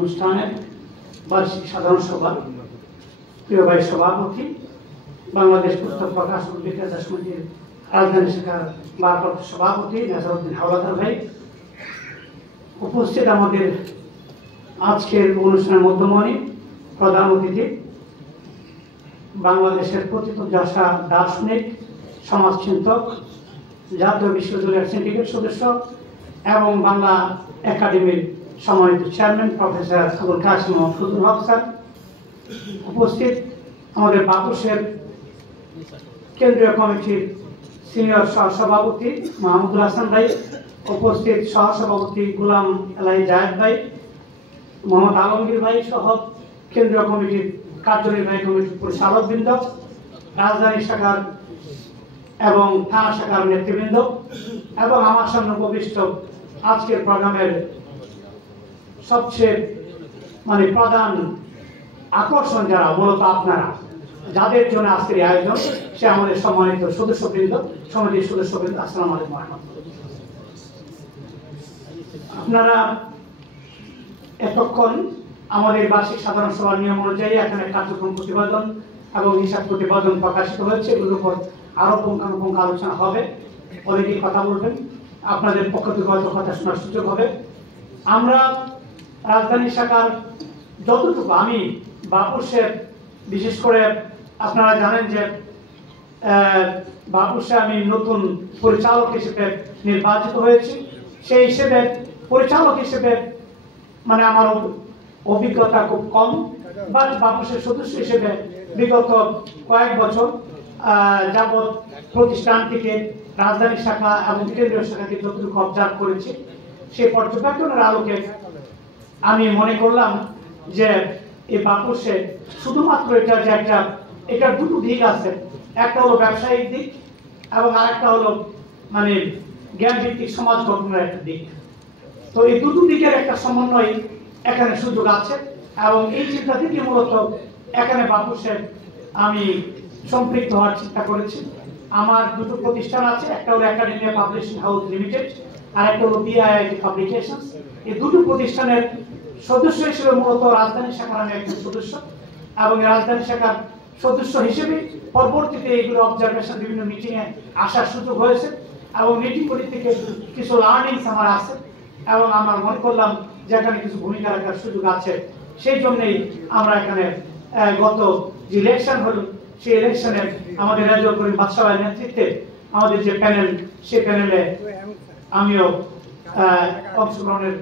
অনুষ্ঠানের বার্ষিক সাধারণ সভা প্রিয় ভাই সভাপতি বাংলাদেশ পুস্তক প্রকাশক বিক্রেতা সমিতির রাজধানী শাখার ভারপ্রাপ্ত সভাপতি নাসিরউদ্দিন হাওলাদার ভাই, উপস্থিত আমাদের আজকের অনুষ্ঠানের মধ্যমণি প্রধান অতিথি বাংলাদেশের প্রথিতযশা দার্শনিক, সমাজচিন্তক, জাতীয় বিশ্ববিদ্যালয়ের সিন্ডিকেট সদস্য এবং বাংলা একাডেমির সম্মানিত চেয়ারম্যান প্রফেসর আবুল কাসিম ফজলুল হক স্যার, উপস্থিত আমাদের বাপুসের কেন্দ্রীয় কমিটির সিনিয়র সহসভাপতি মাহমুদুল হাসান ভাই, উপস্থিত সহসভাপতি গোলাম এলাই জায়েদ ভাই, মোহাম্মদ আলমগীর ভাই সহ কেন্দ্রীয় কমিটির কার্যনির্বাহী কমিটির পরিচালকবৃন্দ, রাজধানী শাখার এবং থানা শাখার নেতৃবৃন্দ এবং আমার সামনে উপবিষ্ট আজকের প্রোগ্রামের সবচেয়ে প্রধান আকর্ষণ যারা মূলত আপনারা, যাদের জন্য আজকের এই আয়োজন, সে আমাদের সম্মানিত সদস্যবৃন্দ, সমিতির সদস্যবৃন্দ, আসসালামু আলাইকুম ওয়া রাহমাতুল্লাহ। আপনারা এতক্ষণ আমাদের বার্ষিক সাধারণ সভার নিয়ম অনুযায়ী এখানে কার্যক্রম প্রতিবেদন এবং হিসাব প্রতিবেদন প্রকাশিত হয়েছে, এগুলোর উপর আরো পুঙ্খানুপুঙ্খ আলোচনা হবে, অনেকেই কথা বলবেন, আপনাদের পক্ষ থেকে হয়তো কথা শোনার সুযোগ হবে। আমরা রাজধানী শাখার যতটুকু, আমি বাপুসে বিশেষ করে আপনারা জানেন যে বাপুসে আমি নতুন পরিচালক হিসেবে নির্বাচিত হয়েছি, সেই হিসেবে পরিচালক হিসেবে আমার অভিজ্ঞতা খুব কম, বাট বাপুসের সদস্য হিসেবে বিগত কয়েক বছর যাবৎ প্রতিষ্ঠানটিকে, রাজধানী শাখা এবং কেন্দ্রীয় শাখাকে যতটুকু অবজার্ভ করেছি, সেই পর্যবেক্ষণের আলোকে আমি মনে করলাম যে এই বাপুসে শুধুমাত্র এটা যে এটার দুটো দিক আছে, একটা হলো ব্যবসায়িক দিক এবং আরেকটা হলো জ্ঞান ভিত্তিক সমাজ গঠনের একটা দিক। তো এই দুটো দিকের একটা সমন্বয় এখানে সুযোগ আছে এবং এই চিন্তা থেকে মূলত এখানে বাপুসে আমি সম্পৃক্ত হওয়ার চিন্তা করেছি। আমার দুটো প্রতিষ্ঠান আছে, একটা হলো একাডেমিয়া পাবলিশিং হাউস লিমিটেড আর একটা হলো বিআইআইটি পাবলিকেশনস। এই দুটো প্রতিষ্ঠানের সদস্য হিসেবে মূলত রাজধানী শাখার আমি একজন সদস্য এবং রাজধানী শাখার সদস্য হিসেবে পরবর্তীতে এইগুলো অবজারভেশন বিভিন্ন মিটিং এ আসার সুযোগ হয়েছে এবং মিটিংগুলি থেকে কিছু লার্নিংস আমার আছে এবং আমার মনে করলাম যে এখানে কিছু ভূমিকা রাখার সুযোগ আছে। সেই জন্যই আমরা এখানে গত যে ইলেকশন হলো, সেই ইলেকশনে আমাদের রেজাউল করিম বাদশা ভাইয়ের নেতৃত্বে আমাদের যে প্যানেল, সেই প্যানেলে আমিও অংশগ্রহণের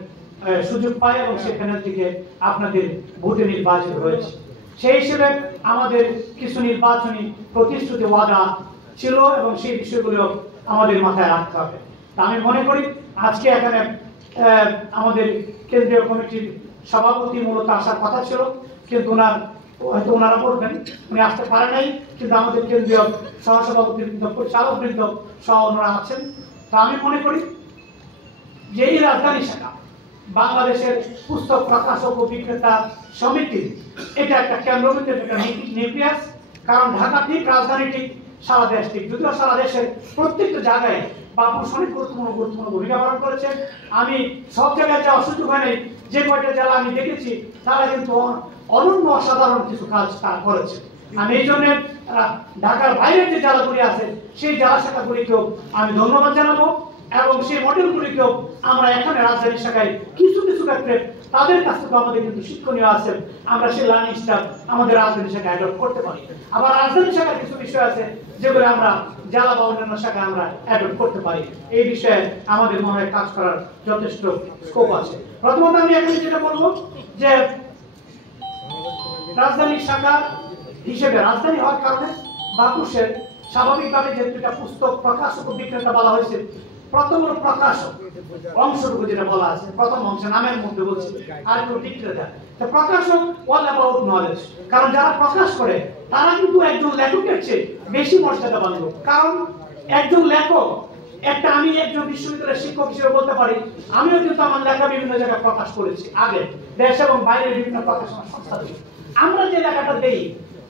সুযোগ পাই এবং সেই প্যানেল থেকে আপনাদের ভোটে নির্বাচিত হয়েছে। সেই হিসেবে আমাদের কিছু নির্বাচনী প্রতিশ্রুতি ওয়াদা ছিল এবং সেই বিষয়গুলো আমাদের মাথায় রাখতে হবে। তা আমি মনে করি আজকে এখানে আমাদের কেন্দ্রীয় কমিটির সভাপতি মূলত আসার কথা ছিল, কিন্তু হয়তো ওনারা বলবেন উনি আসতে পারে নাই, কিন্তু আমাদের কেন্দ্রীয় সহসভাপতিবৃন্দ, পরিচালকবৃন্দ সহ ওনারা আছেন। তা আমি মনে করি যে এই রাজধানী শাখা বাংলাদেশের পুস্তক প্রকাশক ও বিক্রেতা সমিতি, এটা একটা কেন্দ্রবিন্দু, একটা নিউক্লিয়াস। কারণ ঢাকা ঠিক, রাজধানী ঠিক, সারা দেশ ঠিক। যদিও সারা দেশের প্রত্যেকটা জায়গায় বাপুস অনেক গুরুত্বপূর্ণ ভূমিকা পালন করেছেন। আমি সব জায়গায় যাওয়ার সুযোগ হয়নি, যে কয়টা জেলা আমি দেখেছি তারা কিন্তু অনন্য অসাধারণ কিছু কাজ তারা করেছে। আমি এই জন্য ঢাকার বাইরের যে জেলাগুলি আছে সেই জেলা শাখাগুলিকেও আমি ধন্যবাদ জানাবো এবং সেই মডেলগুলিকেও আমরা এখানে রাজধানী শাখায় কিছু কিছু ক্ষেত্রে তাদের কাছ থেকে আমাদের কিন্তু শিক্ষণীয় আছে, আমরা সেই লার্নিংসটা আমাদের রাজধানী শাখায় অ্যাডপ্ট করতে পারি। আবার রাজধানী শাখার কিছু বিষয় আছে যেগুলো আমরা জেলা বা অন্যান্য শাখায় আমরা অ্যাডপ্ট করতে পারি। এই বিষয়ে আমাদের মনে হয় কাজ করার যথেষ্ট স্কোপ আছে। প্রথমত আমি এখানে যেটা বলবো যে রাজধানী শাখা হিসেবে, রাজধানী হওয়ার কারণে বাপুসের স্বাভাবিকভাবে যেহেতু এটা পুস্তক প্রকাশক ও বিক্রেতা বলা হয়েছে, প্রথম হলো প্রকাশক অংশটুকু যেটা বলা আছে, প্রথম অংশ নামের মধ্যে বলছে, আর একটু বিক্রেতা। প্রকাশক অল অ্যাবাউট নলেজ, কারণ যারা প্রকাশ করে তারা কিন্তু একজন লেখকের চেয়ে বেশি মর্যাদা পান। কারণ একজন লেখক, আমি একজন বিশ্ববিদ্যালয়ের শিক্ষক হিসেবে বলতে পারি, আমিও কিন্তু আমার লেখা বিভিন্ন জায়গায় প্রকাশ করেছি আগে, দেশ এবং বাইরের বিভিন্ন প্রকাশনা সংস্থা থেকে। আমরা যে লেখাটা দেই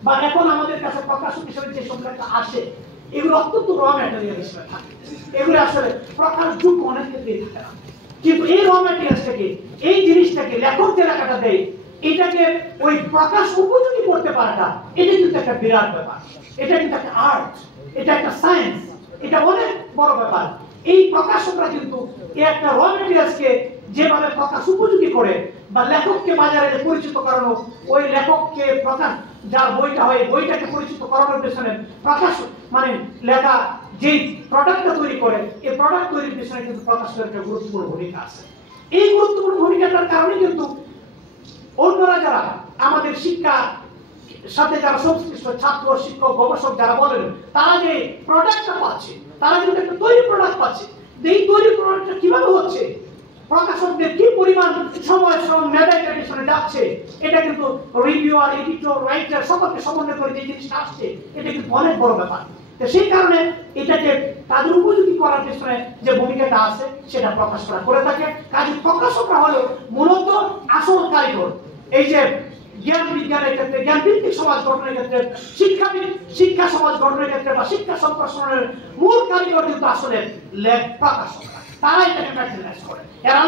বা এখন আমাদের কাছে প্রকাশক হিসেবে যে সংখ্যাটা আসে, এগুলো অত্যন্ত র ম্যাটেরিয়াল হিসেবে থাকে, এগুলো আসলে প্রকাশযোগ্য অনেক ক্ষেত্রেই থাকে না। কিন্তু এই র ম্যাটেরিয়ালসটাকে, এই জিনিসটাকে লেখক যে লেখাটা দেয়, এটাকে ওই প্রকাশ উপযোগী করতে পারাটা, এটা কিন্তু একটা বিরাট ব্যাপার। এটা কিন্তু একটা আর্ট, এটা একটা সায়েন্স, এটা অনেক বড় ব্যাপার। এই প্রকাশকরা কিন্তু এই একটা র ম্যাটেরিয়ালসকে যেভাবে প্রকাশ উপযোগী করে বা লেখককে বাজারে পরিচিত করানো, ওই লেখককে প্রকাশ যার বইটা হয় বইটাকে পরিচিত করানোর পেছনে প্রকাশ মানে লেখা যেই প্রোডাক্টটা তৈরি করে, এই প্রোডাক্ট তৈরির পেছনে কিন্তু প্রকাশকের একটা গুরুত্বপূর্ণ ভূমিকা আছে। এই গুরুত্বপূর্ণ ভূমিকাটার কারণে কিন্তু অন্যরা যারা আমাদের শিক্ষা সাথে যারা সংশ্লিষ্ট ছাত্র, শিক্ষক, গবেষক যারা বলেন, তারা যে প্রোডাক্টটা পাচ্ছে, তারা কিন্তু একটা তৈরি প্রোডাক্ট পাচ্ছে। এই তৈরি প্রোডাক্টটা কিভাবে হচ্ছে, প্রকাশকদের কি পরিমাণ সময় শ্রম মেধার পিছনে যাচ্ছে, এটা কিন্তু রিভিউয়ার, এডিটর, রাইটার সকলকে সমন্বয় করে যে জিনিসটা আসছে, এটা কিন্তু অনেক বড় ব্যাপার। তো সেই কারণে এটাকে তাদের উপযোগী করার পেছনে যে ভূমিকাটা আছে সেটা প্রকাশকরা করে থাকে। কাজে প্রকাশকরা হলো মূলত আসল কারিগর। এই যে জ্ঞান বিজ্ঞানের ক্ষেত্রে, জ্ঞান ভিত্তিক সমাজ গঠনের ক্ষেত্রে, শিক্ষা সমাজ গঠনের ক্ষেত্রে বা শিক্ষা সম্প্রসারণের মূল কারিগর কিন্তু আসলে প্রকাশকরা। তারা এটাকে ম্যাটেরিয়ালাইজ করে। এরা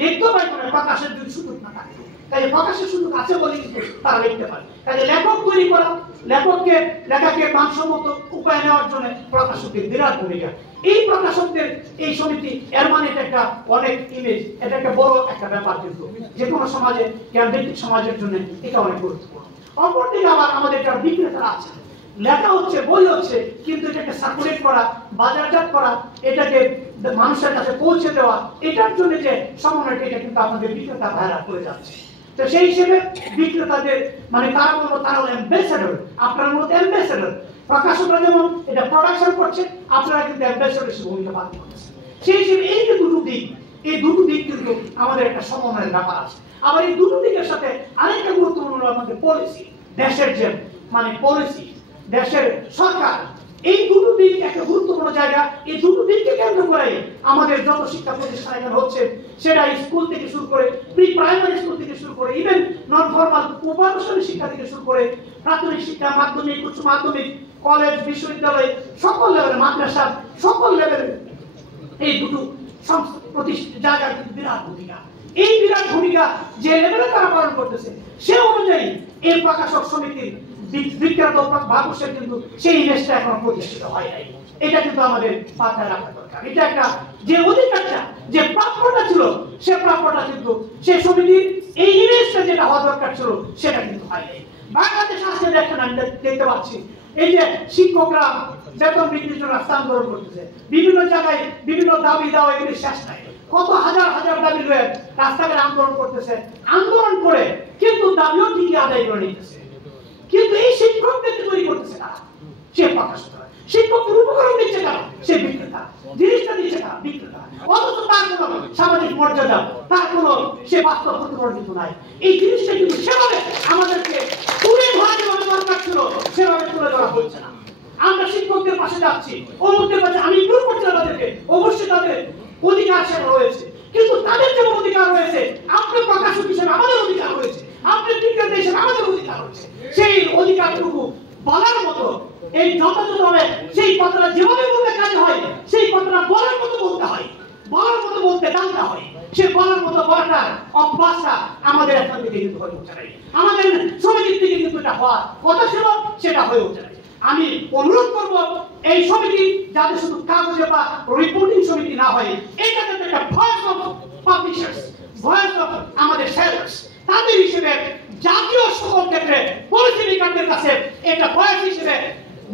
লিখতে পারে না, প্রকাশের যদি সুযোগ না থাকে। তাই প্রকাশের সুযোগ আছে বলে কিন্তু তারা লিখতে পারে। তাই লেখক তৈরি করা, লেখাকে মানসম্মত উপায় নেওয়ার জন্য প্রকাশকের বিরাট ভূমিকা। এই প্রকাশকদের এই সমিতি, এর মানে এটা একটা অনেক ইমেজ, এটা একটা বড় একটা ব্যাপার। কিন্তু যে কোনো সমাজে, জ্ঞানভিত্তিক সমাজের জন্য এটা অনেক গুরুত্বপূর্ণ। অপরদিকে আবার আমাদের যারা বিক্রেতারা আছে, লেখা হচ্ছে, বই হচ্ছে, কিন্তু এটাকে সার্কুলেট করা, বাজারজাত করা, এটাকে মানুষের কাছে পৌঁছে দেওয়া, এটার জন্য যে সমন্বয়টা, এটা কিন্তু আপনাদের বিক্রেতা ভাইরা করে যাচ্ছে। তো সেই হিসেবে বিক্রেতাদের মানে তারা বলবো তারা হলো অ্যাম্বাসেডর, আপনার মতো অ্যাম্বাসেডর। প্রকাশকরা যেমন এটা প্রোডাকশন করছে, আপনারা কিন্তু অ্যাম্বাসেডর হিসেবে ভূমিকা পালন করতেছেন। সেই হিসেবে এই যে দুটো দিক, এই দুটো দিক কিন্তু আমাদের একটা সমন্বয়ের ব্যাপার আছে। আবার এই দুটো দিকের সাথে আরেকটা গুরুত্বপূর্ণ আমাদের পলিসি, দেশের যে মানে পলিসি, দেশের সরকার, এই দুটো দিক একটা গুরুত্বপূর্ণ জায়গা। এই দুটো দিককে কেন্দ্র করে আমাদের যত শিক্ষা প্রতিষ্ঠান এখানে হচ্ছে, সেটা স্কুল থেকে শুরু করে, প্রি প্রাইমারি স্কুল থেকে শুরু করে, ইভেন নন ফর্মাল উপানুষ্ঠানিক শিক্ষা থেকে শুরু করে, প্রাথমিক শিক্ষা, মাধ্যমিক, উচ্চ মাধ্যমিক, কলেজ, বিশ্ববিদ্যালয়, সকল লেভেলে, মাদ্রাসা, সকল লেভেলে এই দুটো জায়গার কিন্তু বিরাট ভূমিকা। এই বিরাট ভূমিকা যে লেভেলে তারা পালন করতেছে, সে অনুযায়ী এই প্রকাশক সমিতির বিখ্যাত বাবুসের কিন্তু সেই ইমেজটা এখন প্রতিষ্ঠিত হয় নাই। এটা কিন্তু আমাদের মাথায় রাখা দরকার। এটা একটা যে অধিকারটা, যে প্রাপ্যটা ছিল, সে প্রাপ্যটা কিন্তু সেই সমিতির এই ইমেজটা যেটা হওয়া দরকার ছিল, সেটা কিন্তু হয় নাই। বাংলাদেশ আজকে দেখেন, আমি দেখতে পাচ্ছি এই যে শিক্ষকরা বেতন বৃদ্ধির জন্য রাস্তা আন্দোলন করতেছে, বিভিন্ন জায়গায় বিভিন্ন দাবি দেওয়া, এগুলি শেষ নাই। কত হাজার হাজার দাবি রয়ে রাস্তাঘাটে আন্দোলন করতেছে, আন্দোলন করে কিন্তু দাবিও ঠিকই আদায় করে নিতেছে। কিন্তু এই শিক্ষকদেরকে তৈরি করতেছে না, সে প্রকাশকরা। শিক্ষকদের উপকরণ দিচ্ছে না, সে বিক্রেতা। জিনিসটা দিচ্ছে না, বিক্রেতা। অথচ তার কোনো সামাজিক মর্যাদা, তার কোনো সে বাস্তব প্রতিফলন কিন্তু নাই। এই জিনিসটা কিন্তু সেভাবে আমাদেরকে তুলে ধরা যেভাবে দরকার ছিল, সেভাবে তুলে ধরা হচ্ছে না। আমরা শিক্ষকদের পাশে যাচ্ছি, অমুকদের পাশে আমি ইগনোর করছি না তাদেরকে। অবশ্যই তাদের অধিকার সেটা রয়েছে, কিন্তু তাদের যেমন অধিকার রয়েছে, আপনার প্রকাশক হিসেবে আমাদের অধিকার রয়েছে, আপনার বিক্রেতা হিসেবে আমাদের অধিকার রয়েছে। সেই অধিকারটুকু বলার মতো, এই যথাযথভাবে সেই কথাটা যেভাবে বলতে কাজ হয়, সেই কথাটা বলার মতো বলতে হয়, বলার মতো বলতে জানতে হয়। সে বলার মতো বলাটার অভ্যাসটা আমাদের এখান থেকে কিন্তু হয়ে উঠছে নাই। আমাদের সমিতির থেকে কিন্তু এটা হওয়ার কথা ছিল, সেটা হয়ে উঠছে নাই। আমি অনুরোধ করব এই সমিতি যাতে শুধু কাগজে বা রিপোর্টিং সমিতি না হয়, এটা যাতে একটা voice of publishers, voice of আমাদের সেলার্স, তাদের হিসেবে জাতীয় সকল ক্ষেত্রে পলিসি মেকারদের কাছে এটা ভয়েস হিসেবে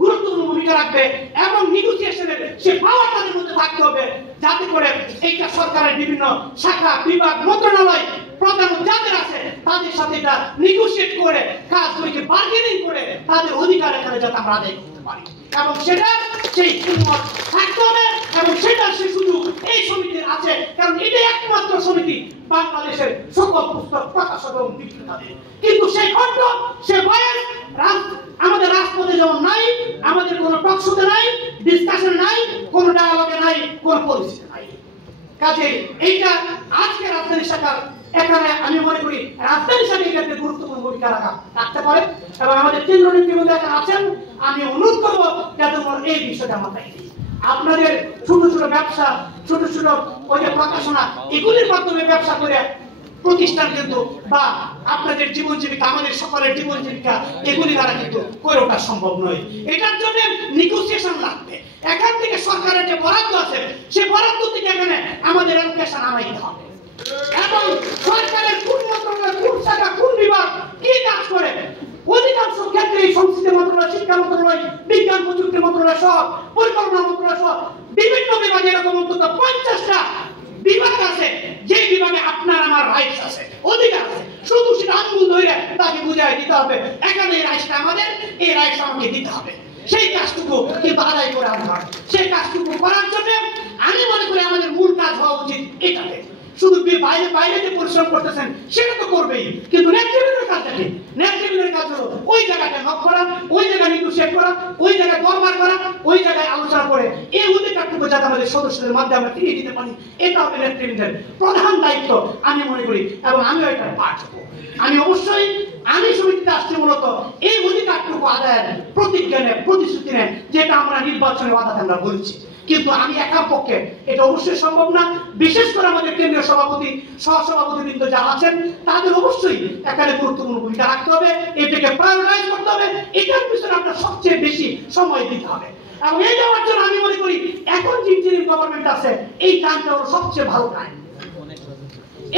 গুরুত্বপূর্ণ ভূমিকা রাখবে এবং নেগোসিয়েশনের সে পাওয়ার তাদের মধ্যে থাকতে হবে, যাতে করে এইটা সরকারের বিভিন্ন শাখা, বিভাগ, মন্ত্রণালয়, প্রধান যাদের আছে তাদের সাথে এটা নেগোসিয়েট করে, কাজগুলিকে বার্গেনিং করে তাদের অধিকার এখানে যাতে আমরা আদায় করতে পারি। এবং সেটা সেই সুমত থাকতে হবে এবং সেটার সে সুযোগ এই সমিতির আছে, কারণ এটাই একমাত্র সমিতি বাংলাদেশের সকল পুস্তক প্রকাশক এবং বিক্রেতাদের। কিন্তু সেই খণ্ড, সে বয়স আমাদের রাজপথে যেমন নাই, আমাদের কোনো টকশোতে নাই, ডিসকাশন নাই, কোনো ডায়ালগে নাই, কোনো পলিসিতে নাই। কাজে এইটা আজকে রাজধানী শাখার এখানে আমি মনে করি রাজধানী শাখা এক্ষেত্রে গুরুত্বপূর্ণ ভূমিকা রাখতে পারে এবং আমাদের কেন্দ্র নেতৃবৃন্দ এখানে আছেন। আমি অনুরোধ করবো যাতে এই বিষয়টা মাথায় দিই। আপনাদের ছোট ছোট ব্যবসা, ছোট ছোট ওই যে প্রকাশনা, এগুলির মাধ্যমে ব্যবসা করে প্রতিষ্ঠান কিন্তু বা আপনাদের জীবন জীবিকা, আমাদের সকলের জীবন জীবিকা এগুলি দ্বারা কিন্তু করে ওঠা সম্ভব নয়। এটার জন্য নেগোসিয়েশন লাগবে। এখান থেকে সরকারের যে বরাদ্দ আছে সেই বরাদ্দ থেকে এখানে আমাদের অ্যালোকেশন আনাইতে হবে এবং সরকারের কোন মন্ত্রণালয়, কোন শাখা, কোন বিভাগ কি কাজ করে, অধিকাংশ ক্ষেত্রে সংস্কৃতি মন্ত্রণালয়, শিক্ষা মন্ত্রণালয়, বিজ্ঞান প্রযুক্তি মন্ত্রণালয় সহ, পরিকল্পনা মন্ত্রণালয় সহ বিভিন্ন বিভাগে এরকম অন্তত 50টা বিভাগ আছে যে বিভাগে আপনার আমার রাইটস আছে, অধিকার আছে। শুধু সেটা আঙুল ধরে তাকে বুঝাই দিতে হবে এখানে এই রাইটসটা আমাদের, এই রাইটস আমাকে দিতে হবে। সেই কাজটুকু কিন্তু আদায় করে আনতে হবে। সেই কাজটুকু করার জন্য আমি মনে করি আমাদের মূল কাজ হওয়া উচিত এটাতে। শুধু বাইরে বাইরে যে পরিশ্রম করতেছেন সেটা তো করবেই, কিন্তু নেতৃত্বের কাজটা কি? নেতৃত্বের কাজ হলো ওই জায়গাটা নক করা, ওই জায়গায় নেগোশিয়েট করা, ওই জায়গায় দরবার করা, ওই জায়গায় আলোচনা করে এই অধিকারটুকু যাতে আমাদের সদস্যদের মাধ্যমে আমরা ফিরিয়ে দিতে পারি, এটা হবে নেতৃত্বের প্রধান দায়িত্ব আমি মনে করি, এবং আমিও এটা পাঠ হবো। আমি অবশ্যই আমি সমিতিতে আসছি মূলত এই অধিকারটুকু আদায়ের প্রতিজ্ঞা নেয়, প্রতিশ্রুতি নেয়, যেটা আমরা নির্বাচনের ওয়াদাতে আমরা বলছি। কিন্তু আমি একা পক্ষে এটা অবশ্যই সম্ভব না। বিশেষ করে আমাদের কেন্দ্রীয় সভাপতি, সহসভাপতিবৃন্দ যারা আছেন তাদের অবশ্যই এখানে গুরুত্বপূর্ণ ভূমিকা রাখতে হবে, এটাকে প্রায়োরিটাইজ করতে হবে, এটার পিছনে আপনার সবচেয়ে বেশি সময় দিতে হবে। এবং এই যাওয়ার জন্য আমি মনে করি এখন যে ইন্টারিম গভর্নমেন্ট আছে এই টাইমটা হলো সবচেয়ে ভালো টাইম।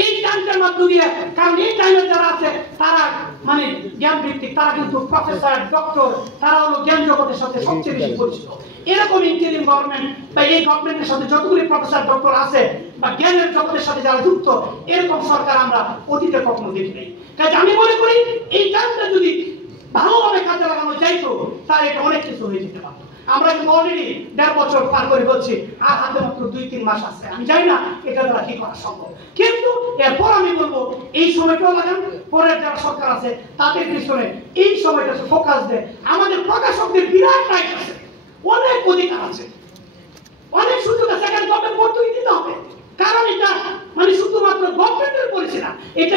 এই টাইমটার মাধ্যমে, কারণ এই টাইমে যারা আছে তারা মানে জ্ঞান ভিত্তিক, তারা কিন্তু প্রফেসর, ডক্টর, তারা হলো জ্ঞান জগতের সাথে সবচেয়ে বেশি পরিচিত। এরকম ইন্টারিম গভর্নমেন্ট বা এই গভর্নমেন্টের সাথে যতগুলি প্রফেসর, ডক্টর আছে বা জ্ঞানের জগতের সাথে যারা যুক্ত, এরকম সরকার আমরা অতীতে কখনো দেখি নাই। কাজে আমি মনে করি এই টাইমটা যদি ভালোভাবে কাজে লাগানো যাইতো তাহলে এটা অনেক কিছু হয়ে যেতে পারতো। আমরা কিন্তু অলরেডি 1.5 বছর পার করে বলছি, আর হাতে মাত্র 2-3 মাস আছে। আমি জানি না এটা দ্বারা কি করা সম্ভব, কিন্তু এরপর আমি বলবো এই সময়টাও লাগান, পরের যারা সরকার আছে তাদের পিছনে এই সময়টা ফোকাস দেয়। আমাদের প্রকাশকদের বিরাট রাইট আছে, অনেক অধিকার আছে, অনেক সুযোগ আছে, এখানে গভর্নমেন্ট ভর্তুকি দিতে হবে। কারণ এটা মানে শুধুমাত্র গভর্নমেন্টের পলিসি না, এটা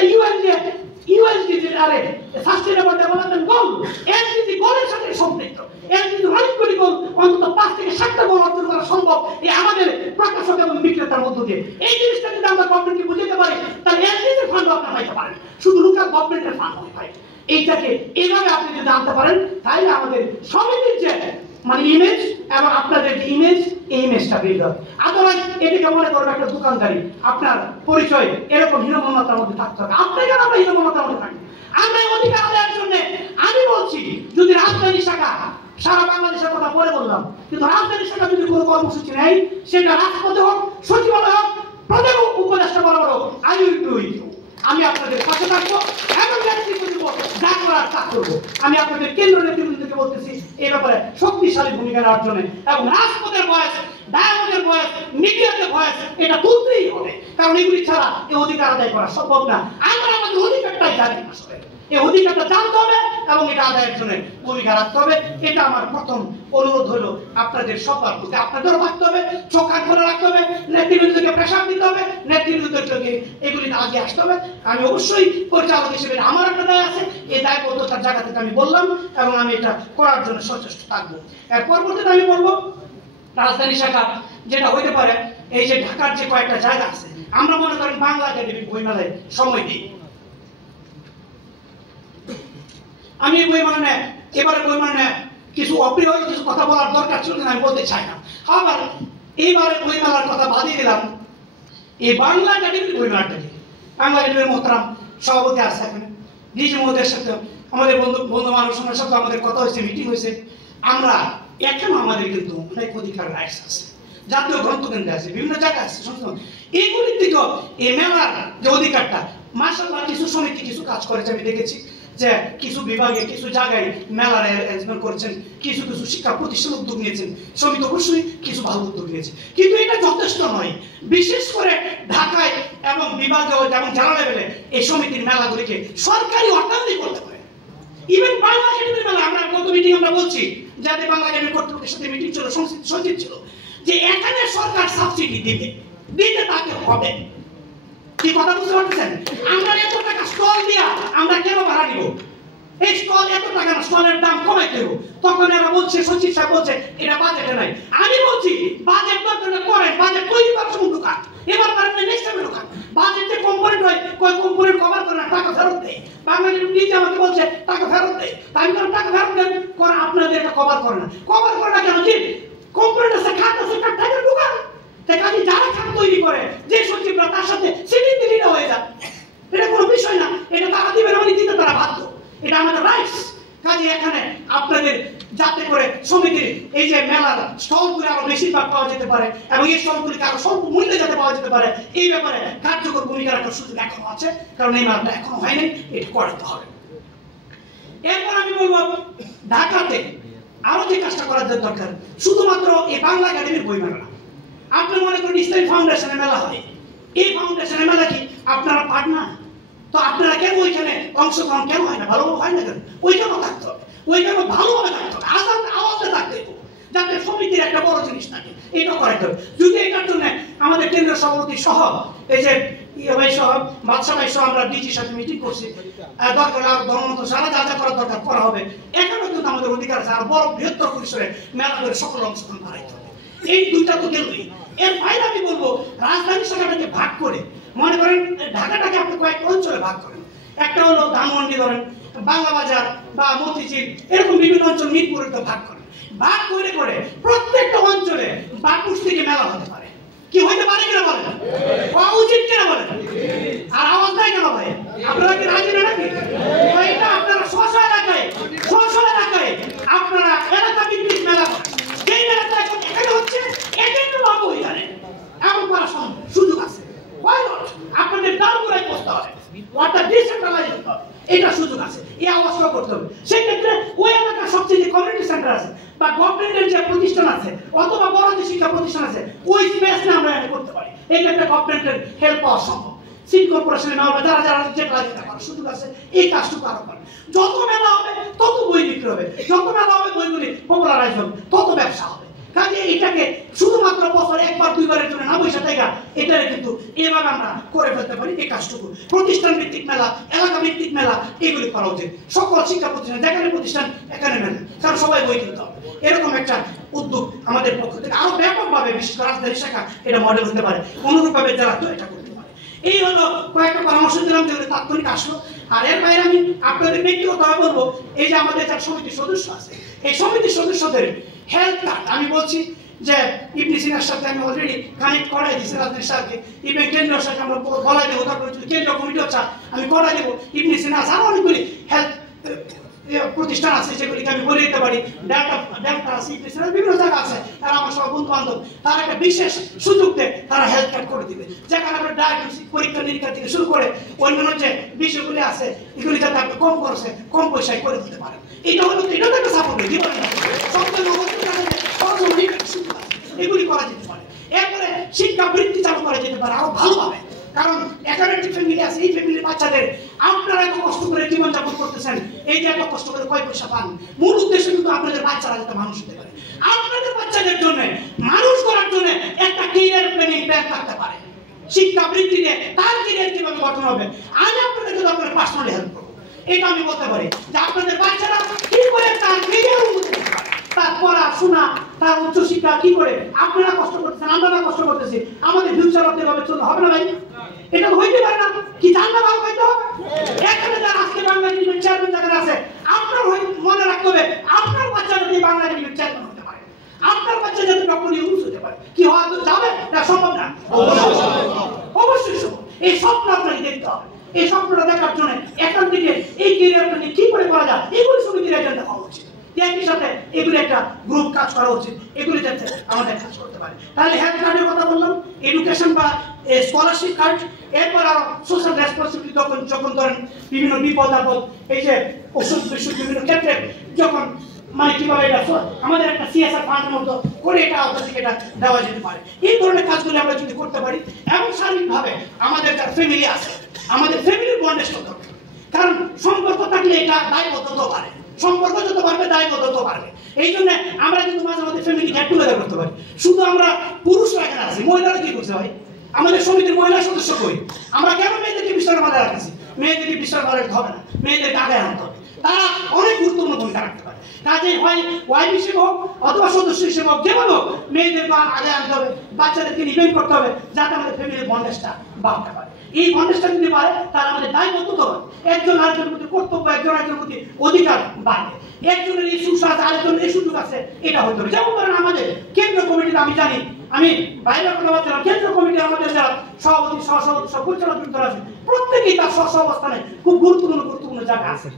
ইউএসডিজি আরে সাস্টেইনেবল ডেভেলপমেন্ট গোল, এসডিজি গোলের সাথে সম্পৃক্ত। এসডিজি অনেক কোটি গোল, অন্তত 5 থেকে 7টা গোল অর্জন করা সম্ভব এই আমাদের প্রকাশক এবং বিক্রেতার মধ্য দিয়ে। এই জিনিসটা যদি আমরা গভর্নমেন্টকে বুঝাতে পারি তাহলে এসডিজির ফান্ড আপনারা পাইতে পারেন, শুধু লোকাল গভর্নমেন্টের ফান্ড নয় ভাই। এইটাকে এইভাবে আপনি যদি আনতে পারেন তাহলে আমাদের সমিতির যে মানে ইমেজ এবং আপনাদের যে ইমেজ, এই ইমেজটা বিল্ড হবে। আদারওয়াইজ এটাকে মনে করবে একটা দোকানদারি, আপনার পরিচয় এরকম হীনমন্যতার মধ্যে থাকতে হবে। আপনাকে আমরা হীনমন্যতার মধ্যে থাকি, আমরা অধিকার আদায়ের জন্য আমি বলছি যদি রাজধানী শাখা, সারা বাংলাদেশের কথা পরে বললাম, কিন্তু রাজধানী শাখা যদি কোনো কর্মসূচি নেই, সেটা রাজপথে হোক, সচিবালয় হোক, প্রধান উপদেষ্টা বরাবর হোক, আমি আপনাদের পাশে থাকবো এবং নেতৃত্ব দিব, যা করার তা করবো। আমি আপনাদের কেন্দ্র নেতৃবৃন্দকে বলতেছি এই ব্যাপারে শক্তিশালী ভূমিকা নেওয়ার জন্য, এবং রাজপথের বয়স, ডায়ালগের বয়স, মিডিয়াতে বয়স, এটা তুলতেই হবে। কারণ এগুলি ছাড়া এই অধিকার আদায় করা সম্ভব না। আমরা আমাদের অধিকারটাই জানি না, আসলে এই অধিকারটা জানতে হবে এবং এটা আদায়ের জন্য ভূমিকা রাখতে হবে। এটা আমার প্রথম অনুরোধ হলো আপনাদের সবার প্রতি। আপনাদেরও থাকতে হবে, চোখ কান খোলা রাখতে হবে, নেতৃবৃন্দকে প্রেসার দিতে হবে, নেতৃবৃন্দকে এগুলি আগে আসতে হবে। আমি অবশ্যই পরিচালক হিসেবে আমার একটা দায় আছে, এই দায়বদ্ধতার জায়গা থেকে আমি বললাম এবং আমি এটা করার জন্য সচেষ্ট থাকবো। এর পরবর্তীতে আমি বলবো রাজধানী শাখা যেটা হইতে পারে, এই যে ঢাকার যে কয়েকটা জায়গা আছে, আমরা মনে করেন বাংলা একাডেমি বইমেলায় সময় দিই। আমি বইমেলা এবারে বইমেলা কিছু অপ্রিয় কিছু কথা বলার দরকার ছিল না, আমি বলতে চাই না। আবার এইবারে বইমেলার কথা বাদিয়ে দিলাম, এই বাংলা একাডেমির বইমেলাটা কি, বাংলা একাডেমির মোহতারাম সভাপতি আছে এখানে, নিজ মহোদয়ের সাথে আমাদের বন্ধু মানুষের সাথে আমাদের কথা হয়েছে, মিটিং হয়েছে। আমরা এখনো আমাদের কিন্তু অনেক অধিকার রাইটস আছে, জাতীয় গ্রন্থকেন্দ্রে আছে, বিভিন্ন জায়গায় আছে, এইগুলির দিকেও এই মেলার যে অধিকারটা মাশাআল্লাহ কিছু সমিতি কিছু কাজ করেছে। আমি দেখেছি যে কিছু বিভাগে কিছু জায়গায় মেলার অ্যারেঞ্জমেন্ট করেছেন, কিছু কিছু শিক্ষা প্রতিষ্ঠান উদ্যোগ নিয়েছেন, সমিতি অবশ্যই কিছু ভালো উদ্যোগ নিয়েছে, কিন্তু এটা যথেষ্ট নয়। বিশেষ করে ঢাকায় এবং বিভাগে এবং জেলা লেভেলে এই সমিতির মেলাগুলিকে সরকারি অর্থায়নই করতে পারে। ইভেন বাংলা একাডেমির মেলা, আমরা গত মিটিং আমরা বলছি যাতে বাংলা একাডেমির কর্তৃপক্ষের সাথে মিটিং ছিল, সংস্কৃতি সচিব ছিল, যে এখানে সরকার সাবসিডি দিবে, দিতে তাকে হবে। কি কথা বুঝতে পারতেছেন? আমরা এত টাকা স্টল দিয়া আমরা কেন ভাড়া নিব? এই স্টল এত টাকা না, স্টলের দাম কমাইতে হবে। তখন এরা বলছে, সচিব সাহেব বলছে এটা বাজেটে নাই। আমি বলছি বাজেট দরকার করেন, বাজেট তৈরি করার সময় ঢুকান, এবার পারেন না নেক্সট টাইমে ঢুকান। বাজেটে কম্পোনেন্ট হয়, কয় কম্পোনেন্ট কভার করে না, টাকা ফেরত দেয়। বাংলাদেশ নিজে আমাকে বলছে টাকা ফেরত দেয়, তাই আমি টাকা ফেরত দেন করে আপনাদের এটা কভার করে না। কভার করে না কেন? যে কম্পোনেন্ট আছে, খাত আছে, টাকা ঢুকান। তাই কাজে যারা খাত তৈরি করে, যে সচিবরা তার সাথে সিটিং দিলিটা হয়ে যায়, এটা কোনো বিষয় না। এটা তারা দিবে না, মানে দিতে তারা বাধ্য, এটা আমাদের রাইটস। কাজে এখানে আপনাদের যাতে করে সমিতির এই যে মেলার স্টলগুলি আরো বেশিরভাগ পাওয়া যেতে পারে এবং এই স্টলগুলিকে আরো স্বল্প মূল্যে যাতে পাওয়া যেতে পারে, এই ব্যাপারে কার্যকর ভূমিকা রাখার সুযোগ এখনো আছে, কারণ এই মেলাটা এখনো হয়নি, এটা করাতে হবে। এরপর আমি বলবো ঢাকাতে আরো যে কাজটা করার দরকার, শুধুমাত্র এই বাংলা একাডেমির বই মেলা না। আপনি মনে করেন ইসলামী ফাউন্ডেশনের মেলা হয়, এই ফাউন্ডেশনের মেলা কি আপনারা পার্টনার? তো আপনারা কেন ওইখানে অংশগ্রহণ কেন হয় না? ভালোভাবে হয় না কেন? ওইখানেও থাকতে হবে, ওইখানে ভালোভাবে থাকতে হবে, আওয়াজে থাকতে হবে, যাতে সমিতির একটা বড় জিনিস থাকে, এটা করাতে হবে। যদি এটার জন্য আমাদের কেন্দ্রীয় সভাপতি সহ এই যে ভাই সহ বাদশা ভাই সহ আমরা ডিজির সাথে মিটিং করছি, দরকার ধর্মমত সারা যা যা করার দরকার করা হবে। এখানেও কিন্তু আমাদের অধিকার আছে, আর বড় বৃহত্তর পরিসরে মেলা করে সকল অংশগ্রহণ করাইতে হবে। এই দুইটা তো গেলই। এর বাইরে আমি বলবো রাজধানী শাখাটাকে ভাগ করে, মনে করেন ঢাকাটাকে আপনি কয়েকটা অঞ্চলে ভাগ করেন। একটা হলো ধানমন্ডি, ধরেন বাংলা বাজার বা মতিঝিল, এরকম বিভিন্ন অঞ্চল মিরপুরে ভাগ করেন। ভাগ করে করে প্রত্যেকটা অঞ্চলে বাপুস থেকে মেলা হতে পারে। কি হইতে পারে কিনা বলেন? হওয়া উচিত কিনা বলেন? আর আওয়াজ নাই কেন ভাই? আপনারা কি রাজি না নাকি? এটা আপনারা স্ব এলাকায় আপনারা এলাকা ভিত্তিক মেলা করেন। যেই মেলাটা এখন এখানে হচ্ছে, এখানে বাবু এখানে এমন করার সুযোগ আছে। Why not? আপনাদের ডালগুড়ায় বসতে হবে, ওয়াটা ডিসেন্ট্রালাইজ করতে হবে, এটা সুযোগ আছে। এই আওয়াজটা করতে হবে। সেই ক্ষেত্রে ওই এলাকার সবচেয়ে যে কমিউনিটি সেন্টার আছে বা গভর্নমেন্টের যে প্রতিষ্ঠান আছে অথবা বড় যে শিক্ষা প্রতিষ্ঠান আছে, ওই স্পেসে আমরা এটা করতে পারি। এই ক্ষেত্রে গভর্নমেন্টের হেল্প পাওয়া সম্ভব। সিটি কর্পোরেশনের মেলা যারা যারা যেটা লাগে করার সুযোগ আছে, এই কাজটুকু আরো করেন। যত মেলা হবে তত বই বিক্রি হবে, যত মেলা হবে বইগুলি পপুলারাইজ হবে, তত ব্যবসা হবে। কাজে এটাকে শুধুমাত্র বছরে একবার দুইবারের জন্য না বসে থাকা, এটারে কিন্তু এভাবে আমরা করে ফেলতে পারি। এই কাজটুকু প্রতিষ্ঠান ভিত্তিক মেলা, এলাকা ভিত্তিক মেলা, এগুলি করা উচিত। সকল শিক্ষা প্রতিষ্ঠান, যেখানে প্রতিষ্ঠান এখানে মেলা, কারণ সবাই বই কিনতে হবে। এরকম একটা উদ্যোগ আমাদের পক্ষ থেকে আরো ব্যাপকভাবে, বিশেষ করে রাজধানী শাখা এটা মডেল হতে পারে, অনুরূপভাবে যারা তো এটা করতে পারে। এই হলো কয়েকটা পরামর্শ দিলাম যেগুলো তাৎক্ষণিক আসলো। আর এর বাইরে আমি আপনাদের ব্যক্তিগতভাবে বলবো, এই যে আমাদের যারা সমিতির সদস্য আছে, এই সমিতির সদস্যদের হেলথ কার্ড, আমি বলছি যে ইবনে সিনার সাথে আমি অলরেডি কানেক্ট করাই দিয়েছি রাজনীতির সাথে, ইভেন কেন্দ্রীয় সাথে আমরা বলাই দেবো, তারপরে যদি কেন্দ্রীয় কমিটিও চায় আমি করাই দেবো। ইবনে সিনা আরো অনেকগুলি হেলথ প্রতিষ্ঠান আছে যেগুলিকে আমি বলে দিতে পারি, ডেল্টা আছে, বিভিন্ন জায়গা আছে, তারা আমার সব বন্ধু বান্ধব, তারা একটা বিশেষ সুযোগ দেয়, তারা হেলথ কার্ড করে দিবে, যেখানে আপনার ডায়াগনোসিস পরীক্ষা নিরীক্ষা থেকে শুরু করে অন্যান্য যে বিষয়গুলি আছে এগুলি যাতে আপনি কম খরচে কম পয়সায় করে দিতে পারেন। এটা হলো, এটাও তো একটা সাপোর্ট জীবনে এগুলি করা যেতে পারে। এরপরে শিক্ষা বৃত্তি চালু করা যেতে পারে আরো ভালোভাবে, কারণ এখানে একটি ফ্যামিলি আছে, এই ফ্যামিলির বাচ্চাদের আপনারা এত কষ্ট করে জীবনযাপন করতেছেন, এই যে এত কষ্ট করে কয় পয়সা পান, মূল উদ্দেশ্য কিন্তু আপনাদের বাচ্চারা যাতে মানুষ হতে পারে। আপনাদের বাচ্চাদের জন্য মানুষ করার জন্য একটা ক্যারিয়ার প্ল্যানিং প্ল্যান থাকতে পারে। শিক্ষা বৃত্তিতে তার ক্যারিয়ার কিভাবে গঠন হবে, আমি আপনাদেরকে দরকার পার্সোনালি হেল্প করবো। এটা আমি বলতে পারি যে আপনাদের বাচ্চারা কি করে তার ক্যারিয়ার উন্নতি করতে পারে, তার পড়াশোনা, তার উচ্চশিক্ষা কি করে। আপনারা কষ্ট করতেছেন, আমরা কষ্ট করতেছি, আমাদের ফিউচার এভাবে চলতে হবে না ভাই? এটা হইতে পারে না কি? জানলে ভালো হইতে হবে। এখানে যারা আজকে বাংলা একাডেমির চেয়ারম্যান যারা আছে, আপনার মনে রাখতে হবে আপনার বাচ্চা যদি বাংলা একাডেমির চেয়ারম্যান হতে পারে, আপনার বাচ্চা যাতে ডক্টর ইউনুস হতে পারে, কি হওয়া যাবে? তা সম্ভব না, অবশ্যই সম্ভব। এই স্বপ্ন আপনাকে দেখতে হবে। এই স্বপ্নটা দেখার জন্য এখান থেকে এই ক্যারিয়ারটা নিয়ে কি করে করা যায়, এগুলি সমিতির এজেন্ডা হওয়া উচিত। একই সাথে এগুলি একটা গ্রুপ কাজ করা উচিত, এগুলি যাতে আমাদের কাজ করতে পারে। তাহলে হেলথ কার্ডের কথা বললাম, এডুকেশন বা স্কলারশিপ কার্ড, এরপর আরো সোশ্যাল রেসপন্সিবিলিটি, যখন ধরেন বিভিন্ন বিপদ আপদ, এই যে ওষুধ বিশুদ্ধ বিভিন্ন ক্ষেত্রে যখন মানে কিভাবে এটা আমাদের একটা সিএসআর ফান্ডের মতো করে এটা আওতা থেকে এটা দেওয়া যেতে পারে। এই ধরনের কাজগুলি আমরা যদি করতে পারি, এবং শারীরিকভাবে আমাদের যারা ফ্যামিলি আছে, আমাদের ফ্যামিলির বন্ডেজ করতে হবে, কারণ সম্পর্ক থাকলে এটা দায়বদ্ধতা বাড়ে, সম্পর্ক যত বাড়বে দায়বদ্ধতা বাড়বে। এই জন্য আমরা কিন্তু মাঝে মাঝে ফ্যামিলি গেট টুগেদার করতে পারি। শুধু আমরা পুরুষরা এখানে আছি, মহিলারা কি করছে ভাই? আমাদের সমিতির মহিলা সদস্য কই? আমরা কেন মেয়েদেরকে বিস্তার বাধা রাখছি? মেয়েদেরকে বিস্তার বাধা হবে না, মেয়েদেরকে আগে আনতে হবে। তারা অনেক গুরুত্বপূর্ণ ভূমিকা রাখতে পারে। কাজে হয় ওয়াইফ হিসেবে হোক অথবা সদস্য হিসেবে হোক, যেমন হোক মেয়েদেরকে আগে আনতে হবে, বাচ্চাদেরকে ডিপেন্ড করতে হবে যাতে আমাদের ফ্যামিলির বন্ডেজটা বাড়তে পারে। এই বন্ডেজটা যদি বাড়ে তাহলে আমাদের দায়বদ্ধতা হবে, একজন আরেকজনের প্রতি কর্তব্য, একজন আরেকজনের প্রতি অধিকার বাড়বে। একজনের এই সুযোগ আছে, আরেকজনের এই সুযোগ আছে, এটা হতে হবে। যেমন ধরেন আমাদের কেন্দ্রীয় কমিটিতে আমি জানি, আমি বাইরের কথা বলছিলাম, কেন্দ্রীয় কমিটি আমাদের যারা সভাপতি, সহসভাপতি, সব পরিচালক আছে, প্রত্যেকেই তার স্ব অবস্থানে খুব গুরুত্বপূর্ণ জায়গা আছে।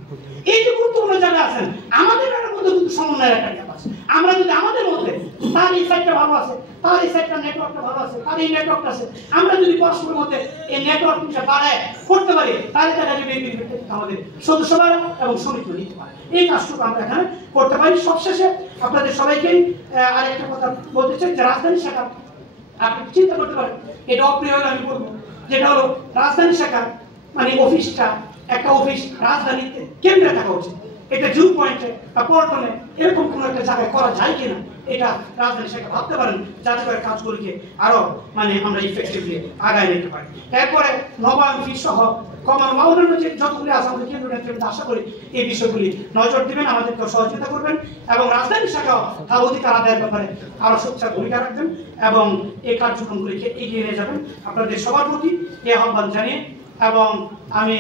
এই যে গুরুত্বপূর্ণ জায়গা আছেন, আমাদের মধ্যে কিন্তু সমন্বয়ের একটা গ্যাপ আছে। আমরা যদি আমাদের মধ্যে তার এই সাইডটা ভালো আছে, তার এই সাইডটা নেটওয়ার্কটা ভালো আছে, তার এই নেটওয়ার্কটা আছে, আমরা যদি পরস্পরের মধ্যে এই নেটওয়ার্কটা বাড়ায় করতে পারি, তাহলে দেখা যাবে এই বেনিফিটটা আমাদের সদস্য বাড়া এবং সমিতি নিতে পারে। এই কাজটুকু আমরা এখানে করতে পারি। সবশেষে আপনাদের সবাইকেই আরেকটা কথা বলতে চাই যে রাজধানী শাখা আপনি চিন্তা করতে পারেন, এটা অপ্রিয় হলে আমি বলবো, যেটা হলো রাজধানী শাখা মানে অফিসটা, একটা অফিস রাজধানীতে কেন্দ্রে থাকা উচিত। এটা জু পয়েন্টে বা পল্টনে এরকম কোনো একটা জায়গায় করা যায় কিনা, এটা রাজধানী শাখা ভাবতে পারেন, যাতে করে কাজগুলিকে আরো মানে আমরা ইফেক্টিভলি আগায় নিতে পারি। এরপরে নবায়ন ফি সহ কমন বা অন্যান্য যে যতগুলি আছে আমাদের কেন্দ্র নেতৃত্ব আশা করি এই বিষয়গুলি নজর দিবেন, আমাদেরকে সহযোগিতা করবেন এবং রাজধানী শাখাও তার অধিকার আদায়ের ব্যাপারে আরো সোচ্চার ভূমিকা রাখবেন এবং এই কার্যক্রমগুলিকে এগিয়ে নিয়ে যাবেন। আপনাদের সবার প্রতি এই আহ্বান জানিয়ে এবং আমি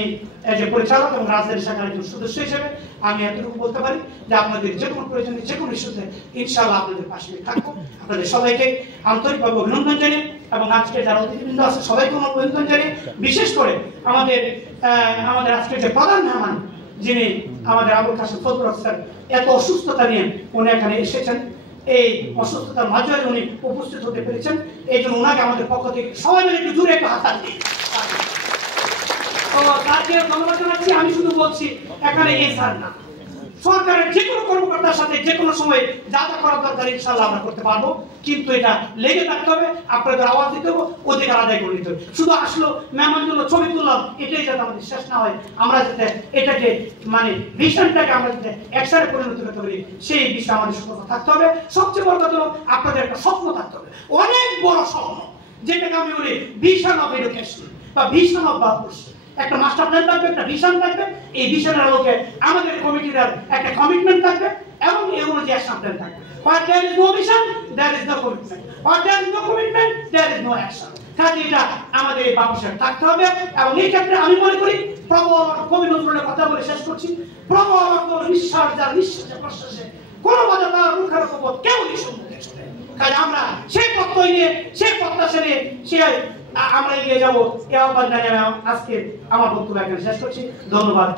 যে পরিচালক এবং রাজধানী শাখার একজন সদস্য হিসেবে আমি এতটুকু বলতে পারি যে আপনাদের যে কোনো প্রয়োজনে যে কোনো ইস্যুতে ইনশাআল্লাহ আপনাদের পাশে থাকবো। আপনাদের সবাইকে আন্তরিকভাবে অভিনন্দন জানিয়ে এবং আজকে যারা অতিথিবৃন্দ আছে সবাইকে অভিনন্দন জানিয়ে, বিশেষ করে আমাদের আজকে যে প্রধান মেহমান যিনি আমাদের আবুল কাসেম ফজলুল হক স্যার, এত অসুস্থতা নিয়ে উনি এখানে এসেছেন, এই অসুস্থতার মাঝে উনি উপস্থিত হতে পেরেছেন, এই জন্য ওনাকে আমাদের পক্ষ থেকে সবাই মিলে একটু জোরে একটা হাত দিই। তাকে ধন্যবাদ জানাচ্ছি। আমি শুধু বলছি এখানে এই স্যার না, সরকারের যে কোনো কর্মকর্তার সাথে যে কোনো সময় যা যা করার দরকার ইনশাআল্লাহ আমরা করতে পারবো, কিন্তু এটা লেগে থাকতে হবে, আপনাদের আওয়াজ দিতে হবে, অধিকার আদায় করে নিতে হবে। শুধু আসলো মেহমান জন্য ছবি তুললাম, এটাই যাতে আমাদের শেষ না হয়, আমরা যাতে এটাকে মানে ভিশনটাকে আমরা যাতে অ্যাকশনে পরিণত করতে পারি, সেই বিষয়ে আমাদের সতর্ক থাকতে হবে। সবচেয়ে বড় কথা হলো আপনাদের একটা স্বপ্ন থাকতে হবে, অনেক বড় স্বপ্ন, যেটাকে আমি বলি ভিশন অফ এডুকেশন বা ভিশন অফ বাপুস। একটা মাস্টার প্ল্যান থাকবে, একটা ভিশন থাকবে, এই ভিশনের আলোকে আমাদের কমিটির একটা কমিটমেন্ট থাকবে এবং এগুলো যে অ্যাকশন প্ল্যান থাকবে। Where there is no vision, there is no commitment. Where there is no commitment, there is no action. কাজে এটা আমাদের এই বাপুসের থাকতে হবে এবং এই ক্ষেত্রে আমি মনে করি প্রবল কবি নজরুলের কথা বলে শেষ করছি, প্রবল নিঃশ্বাস যার নিঃশ্বাসে প্রশ্বাসে কোনো বাধা তার রুখার পথ কেউ সম্মুখে চলে। কাজে আমরা সেই প্রত্যয় নিয়ে সেই প্রত্যাশা নিয়ে সে আমরা এগিয়ে যাবো। এই আহ্বান জানিয়ে আজকে আমার বক্তব্য এখানে শেষ করছি। ধন্যবাদ।